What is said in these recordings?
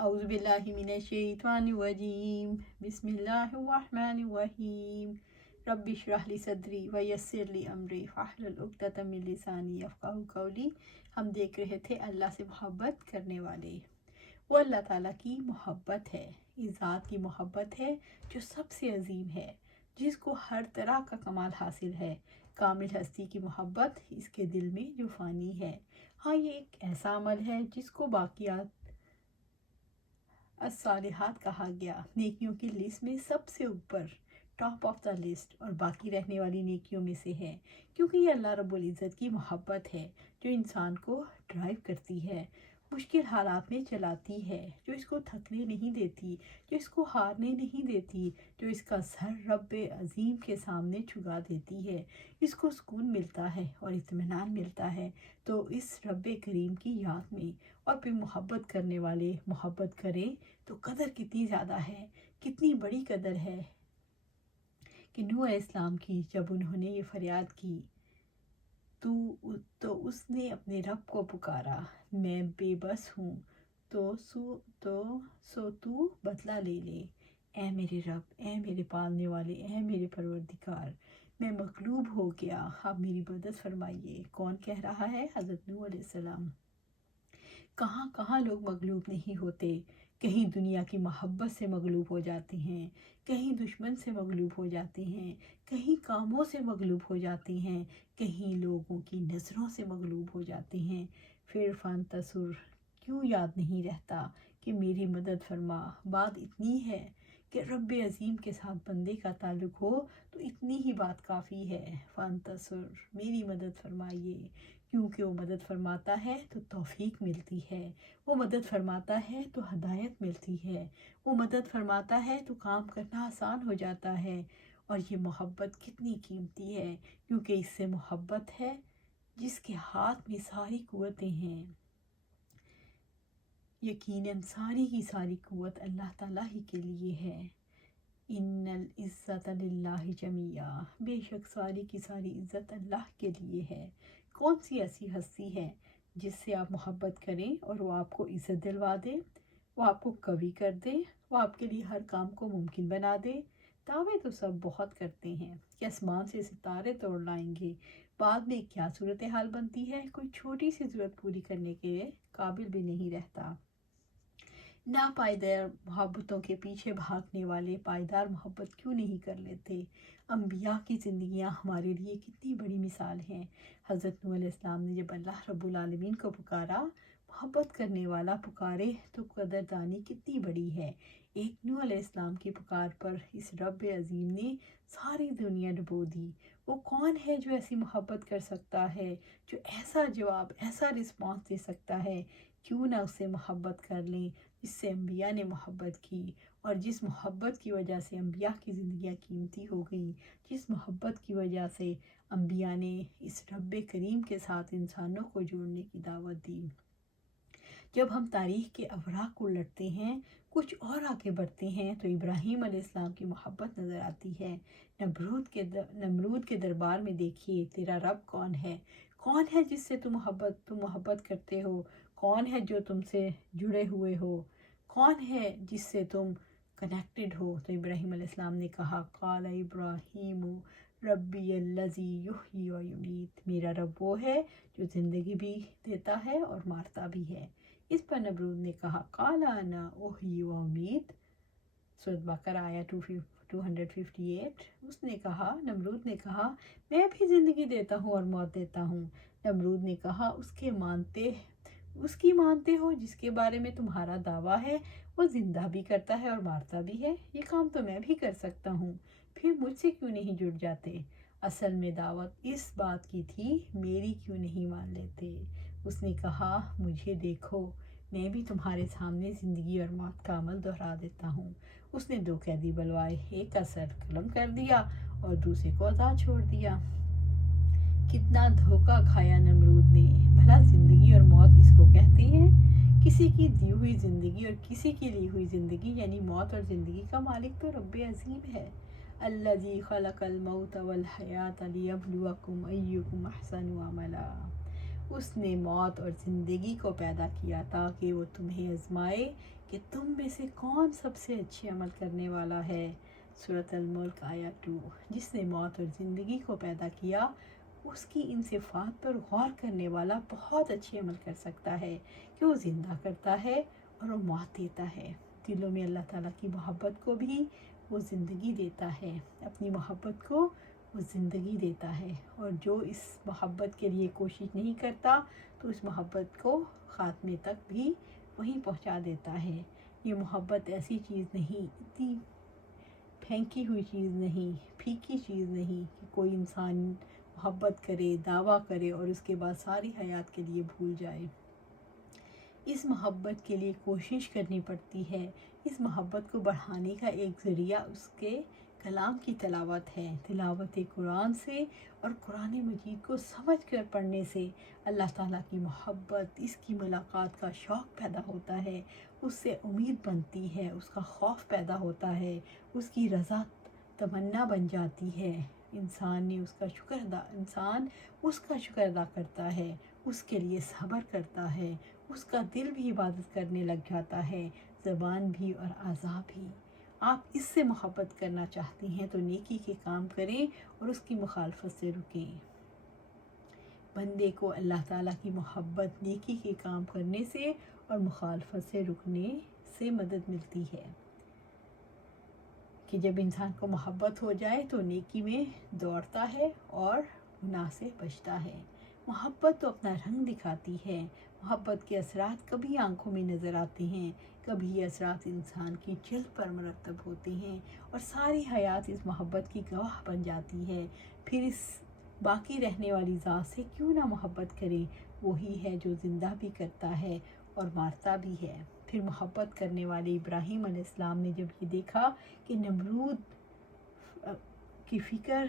اعوذ باللہ من الشیطان الرجیم بسم اللہ الرحمن الرحیم رب اشرح لی صدری ویسر لی امری واحلل عقدۃ من لسانی یفقہوا قولی۔ ہم دیکھ رہے تھے اللہ سے محبت کرنے والے۔ وہ اللہ تعالیٰ کی محبت ہے، اس ذات کی محبت ہے جو سب سے عظیم ہے، جس کو ہر طرح کا کمال حاصل ہے۔ کامل ہستی کی محبت اس کے دل میں جو فانی ہے۔ ہاں، یہ ایک ایسا عمل ہے جس کو باقیات الصالحات کہا گیا، نیکیوں کی لسٹ میں سب سے اوپر، ٹاپ آف دا لسٹ، اور باقی رہنے والی نیکیوں میں سے ہے، کیونکہ یہ اللہ رب العزت کی محبت ہے جو انسان کو ڈرائیو کرتی ہے، مشکل حالات میں چلاتی ہے، جو اس کو تھکنے نہیں دیتی، جو اس کو ہارنے نہیں دیتی، جو اس کا سر رب عظیم کے سامنے جھکا دیتی ہے، اس کو سکون ملتا ہے اور اطمینان ملتا ہے۔ تو اس رب کریم کی یاد میں اور پھر محبت کرنے والے محبت کریں تو قدر کتنی زیادہ ہے، کتنی بڑی قدر ہے کہ نوح علیہ السلام کی جب انہوں نے یہ فریاد کی تو اس نے اپنے رب کو پکارا، میں بے بس ہوں، سو تو بدلہ لے لے، اے میرے رب، اے میرے پالنے والے، اے میرے پروردگار، میں مغلوب ہو گیا، آپ میری مدد فرمائیے۔ کون کہہ رہا ہے؟ حضرت نوح علیہ السلام۔ کہاں کہاں لوگ مغلوب نہیں ہوتے، کہیں دنیا کی محبت سے مغلوب ہو جاتے ہیں، کہیں دشمن سے مغلوب ہو جاتے ہیں، کہیں کاموں سے مغلوب ہو جاتے ہیں، کہیں لوگوں کی نظروں سے مغلوب ہو جاتے ہیں، پھر فانتصر، کیوں یاد نہیں رہتا کہ میری مدد فرما۔ بات اتنی ہے کہ رب عظیم کے ساتھ بندے کا تعلق ہو تو اتنی ہی بات کافی ہے، فانتصر، میری مدد فرمائیے، کیونکہ وہ مدد فرماتا ہے تو توفیق ملتی ہے، وہ مدد فرماتا ہے تو ہدایت ملتی ہے، وہ مدد فرماتا ہے تو کام کرنا آسان ہو جاتا ہے۔ اور یہ محبت کتنی قیمتی ہے، کیونکہ اس سے محبت ہے جس کے ہاتھ میں ساری قوتیں ہیں۔ یقیناً ساری کی ساری قوت اللہ تعالیٰ ہی کے لیے ہے۔ ان العزت للہ جمیعا، بے شک ساری کی ساری عزت اللہ کے لیے ہے۔ کون سی ایسی ہستی ہے جس سے آپ محبت کریں اور وہ آپ کو عزت دلوا دے، وہ آپ کو قوی کر دے، وہ آپ کے لیے ہر کام کو ممکن بنا دے؟ دعوے تو سب بہت کرتے ہیں کہ آسمان سے ستارے توڑ لائیں گے، بعد میں کیا صورتحال بنتی ہے، کوئی چھوٹی سی ضرورت پوری کرنے کے قابل بھی نہیں رہتا۔ ناپائیدار محبتوں کے پیچھے بھاگنے والے پائیدار محبت کیوں نہیں کر لیتے؟ انبیاء کی زندگیاں ہمارے لیے کتنی بڑی مثال ہیں۔ حضرت نوح علیہ السلام نے جب اللہ رب العالمین کو پکارا، محبت کرنے والا پکارے تو قدردانی کتنی بڑی ہے۔ ایک نوح علیہ السلام کی پکار پر اس رب عظیم نے ساری دنیا ڈبو دی۔ وہ کون ہے جو ایسی محبت کر سکتا ہے، جو ایسا جواب، ایسا رسپانس دے سکتا ہے؟ کیوں نہ اس سے محبت کر لیں جس سے انبیاء نے محبت کی، اور جس محبت کی وجہ سے انبیاء کی زندگیاں قیمتی ہو گئیں، جس محبت کی وجہ سے انبیاء نے اس رب کریم کے ساتھ انسانوں کو جوڑنے کی دعوت دی۔ جب ہم تاریخ کے اوراق کو لٹتے ہیں، کچھ اور آگے بڑھتے ہیں، تو ابراہیم علیہ السلام کی محبت نظر آتی ہے۔ نمرود کے دربار میں دیکھیے، تیرا رب کون ہے جس سے تم محبت کرتے ہو؟ کون ہے جو تم سے جڑے ہوئے ہو؟ کون ہے جس سے تم کنیکٹڈ ہو؟ تو ابراہیم علیہ السلام نے کہا، قال ابراہیم ربی الذی یحیی و یمیت، میرا رب وہ ہے جو زندگی بھی دیتا ہے اور مارتا بھی ہے۔ اس پر نمرود نے کہا، قال انا احیی و امیت، سورۃ بقرہ آیا 258۔ نمرود نے کہا، میں بھی زندگی دیتا ہوں اور موت دیتا ہوں۔ نمرود نے کہا، اس کی مانتے ہو جس کے بارے میں تمہارا دعویٰ ہے، وہ زندہ بھی کرتا ہے اور مارتا بھی ہے، یہ کام تو میں بھی کر سکتا ہوں، پھر مجھ سے کیوں نہیں جڑ جاتے؟ اصل میں دعوت اس بات کی تھی، میری کیوں نہیں مان لیتے؟ اس نے کہا، مجھے دیکھو، میں بھی تمہارے سامنے زندگی اور موت کا عمل دہرا دیتا ہوں۔ اس نے 2 قیدی بلوائے، ایک کا سر قلم کر دیا اور دوسرے کو آزاد چھوڑ دیا۔ کتنا دھوکہ کھایا نمرود نے۔ بھلا زندگی اور موت اس کو کہتے ہیں؟ کسی کی دی ہوئی زندگی اور کسی کی لی ہوئی زندگی، یعنی موت اور زندگی کا مالک تو رب عظیم ہے۔ الذی خلق الموت والحیات لیبلوکم ایکم احسن عملا۔ اس نے موت اور زندگی کو پیدا کیا تاکہ وہ تمہیں آزمائے کہ تم میں سے کون سب سے اچھے عمل کرنے والا ہے۔ سورۃ الملک آیت 2۔ جس نے موت اور زندگی کو پیدا کیا اس کی ان صفات پر غور کرنے والا بہت اچھے عمل کر سکتا ہے کہ وہ زندہ کرتا ہے اور وہ موت دیتا ہے۔ دلوں میں اللہ تعالیٰ کی محبت کو بھی وہ زندگی دیتا ہے، اپنی محبت کو وہ زندگی دیتا ہے، اور جو اس محبت کے لیے کوشش نہیں کرتا تو اس محبت کو خاتمے تک بھی وہیں پہنچا دیتا ہے۔ یہ محبت ایسی چیز نہیں، اتنی پھینکی ہوئی چیز نہیں، پھیکی چیز نہیں کہ کوئی انسان محبت کرے، دعویٰ کرے اور اس کے بعد ساری حیات کے لیے بھول جائے۔ اس محبت کے لیے کوشش کرنی پڑتی ہے۔ اس محبت کو بڑھانے کا ایک ذریعہ اس کے کلام کی تلاوت ہے۔ تلاوت قرآن سے اور قرآن مجید کو سمجھ کر پڑھنے سے اللہ تعالیٰ کی محبت، اس کی ملاقات کا شوق پیدا ہوتا ہے، اس سے امید بنتی ہے، اس کا خوف پیدا ہوتا ہے، اس کی رضا تمنا بن جاتی ہے۔ انسان اس کا شکر ادا کرتا ہے، اس کے لیے صبر کرتا ہے، اس کا دل بھی عبادت کرنے لگ جاتا ہے، زبان بھی اور اعضاء بھی۔ آپ اس سے محبت کرنا چاہتے ہیں تو نیکی کے کام کریں اور اس کی مخالفت سے رکیں۔ بندے کو اللہ تعالیٰ کی محبت نیکی کے کام کرنے سے اور مخالفت سے رکنے سے مدد ملتی ہے، کہ جب انسان کو محبت ہو جائے تو نیکی میں دوڑتا ہے اور گناہ سے بچتا ہے۔ محبت تو اپنا رنگ دکھاتی ہے۔ محبت کے اثرات کبھی آنکھوں میں نظر آتے ہیں، کبھی یہ اثرات انسان کی جلد پر مرتب ہوتے ہیں اور ساری حیات اس محبت کی گواہ بن جاتی ہے۔ پھر اس باقی رہنے والی ذات سے کیوں نہ محبت کریں، وہی ہے جو زندہ بھی کرتا ہے اور مارتا بھی ہے۔ پھر محبت کرنے والے ابراہیم علیہ السلام نے جب یہ دیکھا کہ نمرود کی فکر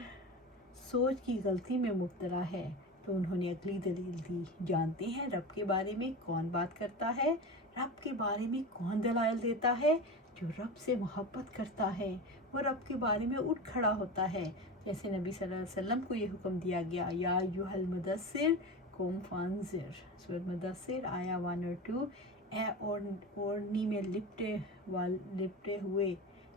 سوچ کی غلطی میں مبتلا ہے تو انہوں نے اگلی دلیل دی۔ جانتے ہیں رب کے بارے میں کون بات کرتا ہے؟ رب کے بارے میں کون دلائل دیتا ہے؟ جو رب سے محبت کرتا ہے وہ رب کے بارے میں اٹھ کھڑا ہوتا ہے، جیسے نبی صلی اللہ علیہ وسلم کو یہ حکم دیا گیا، یا ایھا المدثر قم فانذر، سورۃ مدثر آیا 1 اور 2۔ اے اوڑھنی میں لپٹے ہوئے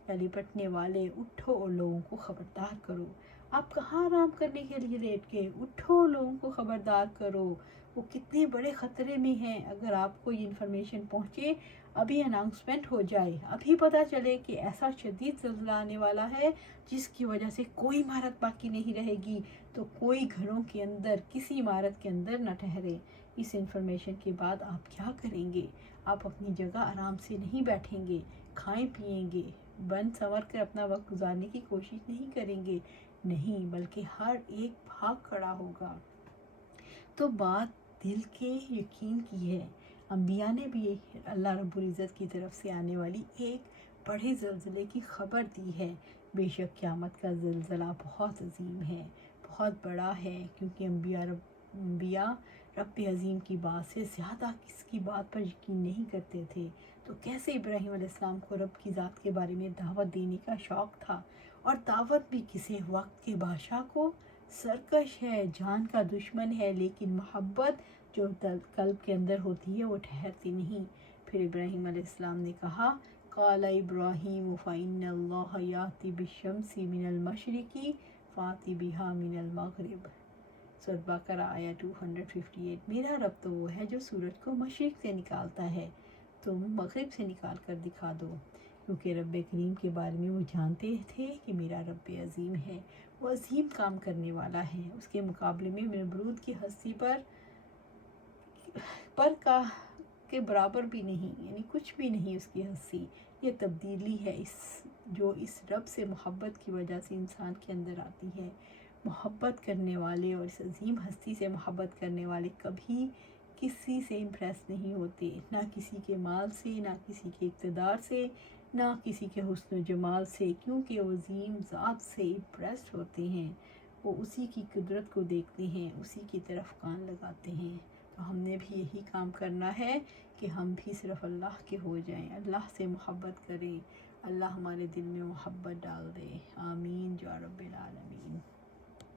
یا لپٹنے والے، اٹھو اور لوگوں کو خبردار کرو۔ آپ کہاں آرام کرنے کے لیے لیٹ گئے؟ اٹھو، لوگوں کو خبردار کرو۔ وہ کتنے بڑے خطرے میں ہیں۔ اگر آپ کو یہ انفارمیشن پہنچے، ابھی اناؤنسمنٹ ہو جائے، ابھی پتہ چلے کہ ایسا شدید زلزلہ آنے والا ہے جس کی وجہ سے کوئی عمارت باقی نہیں رہے گی، تو کوئی گھروں کے اندر، کسی عمارت کے اندر نہ ٹھہرے۔ اس انفارمیشن کے بعد آپ کیا کریں گے؟ آپ اپنی جگہ آرام سے نہیں بیٹھیں گے، کھائیں پیئیں گے، بند سنور کر اپنا وقت گزارنے کی کوشش نہیں کریں گے، نہیں، بلکہ ہر ایک بھاگ کھڑا ہوگا۔ تو بات دل کے یقین کی ہے۔ انبیاء نے بھی اللہ رب العزت کی طرف سے آنے والی ایک بڑے زلزلے کی خبر دی ہے۔ بے شک قیامت کا زلزلہ بہت عظیم ہے، بہت بڑا ہے، کیونکہ انبیاء رب عظیم کی بات سے زیادہ کس کی بات پر یقین نہیں کرتے تھے، تو کیسے ابراہیم علیہ السلام کو رب کی ذات کے بارے میں دعوت دینے کا شوق تھا، اور دعوت بھی کسی وقت کے بادشاہ کو۔ سرکش ہے، جان کا دشمن ہے، لیکن محبت جو قلب کے اندر ہوتی ہے وہ ٹھہرتی نہیں۔ پھر ابراہیم علیہ السلام نے کہا، قال ابراہیم فإن اللہ یأتی بالشمس من المشرق فأت بہا من المغرب، سورۃ بقرہ آیا 258۔ میرا رب تو وہ ہے جو سورج کو مشرق سے نکالتا ہے، تم مغرب سے نکال کر دکھا دو، کیونکہ رب کریم کے بارے میں وہ جانتے تھے کہ میرا رب عظیم ہے، وہ عظیم کام کرنے والا ہے۔ اس کے مقابلے میں نمرود کی ہستی پر کے برابر بھی نہیں، یعنی کچھ بھی نہیں اس کی ہستی۔ یہ تبدیلی ہے جو اس رب سے محبت کی وجہ سے انسان کے اندر آتی ہے۔ محبت کرنے والے اور اس عظیم ہستی سے محبت کرنے والے کبھی کسی سے امپریس نہیں ہوتے، نہ کسی کے مال سے، نہ کسی کے اقتدار سے، نہ کسی کے حسن و جمال سے، کیونکہ وہ عظیم ذات سے امپریسڈ ہوتے ہیں۔ وہ اسی کی قدرت کو دیکھتے ہیں، اسی کی طرف کان لگاتے ہیں۔ تو ہم نے بھی یہی کام کرنا ہے کہ ہم بھی صرف اللہ کے ہو جائیں، اللہ سے محبت کریں، اللہ ہمارے دل میں محبت ڈال دے۔ آمین یا رب العالمین۔